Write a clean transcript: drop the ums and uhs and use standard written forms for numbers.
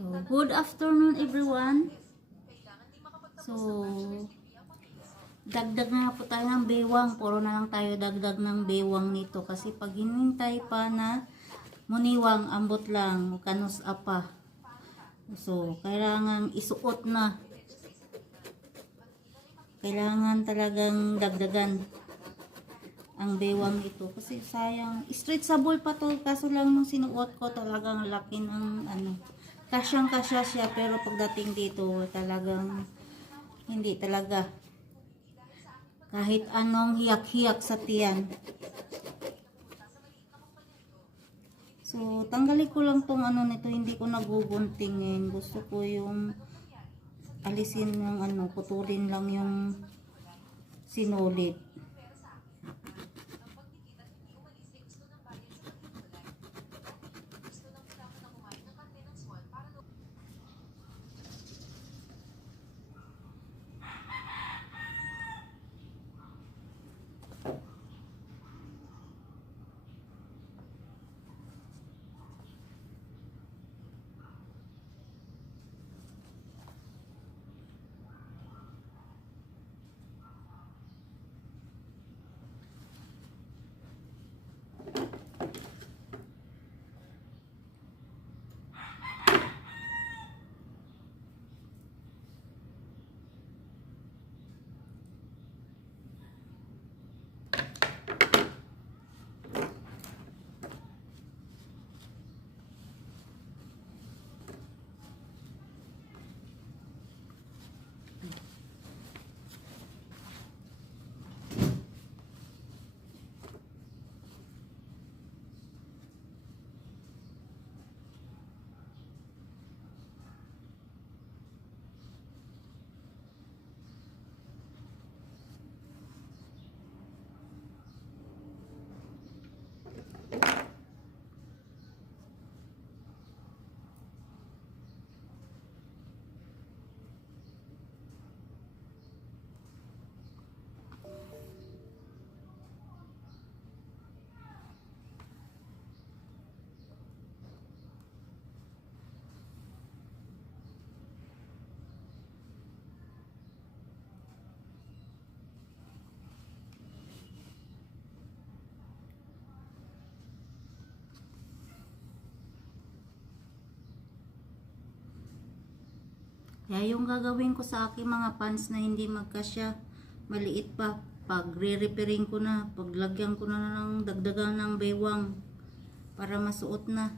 So, good afternoon everyone. So, dagdag na po tayo ng bewang. Puro na lang tayo dagdag ng bewang nito. Kasi pag hinintay pa na muniwang, ambot lang, kanus apa. So, kailangan isuot na. Kailangan talagang dagdagan ang bewang ito. Kasi sayang, stretchable pa to. Kaso lang nung sinuot ko talagang laki ng ano. Kasyang kasya siya, pero pagdating dito talagang hindi talaga. Kahit anong hiyak-hiyak sa tiyan. So, tanggalin ko lang tong ano nito, hindi ko naguguntingin. Gusto ko yung alisin ng ano, putulin lang yung sinulit. Kaya yung gagawin ko sa aking mga pants na hindi magkasya, maliit pa, pag re-repairing ko na, paglagyan ko na ng dagdagan ng bewang para masuot na.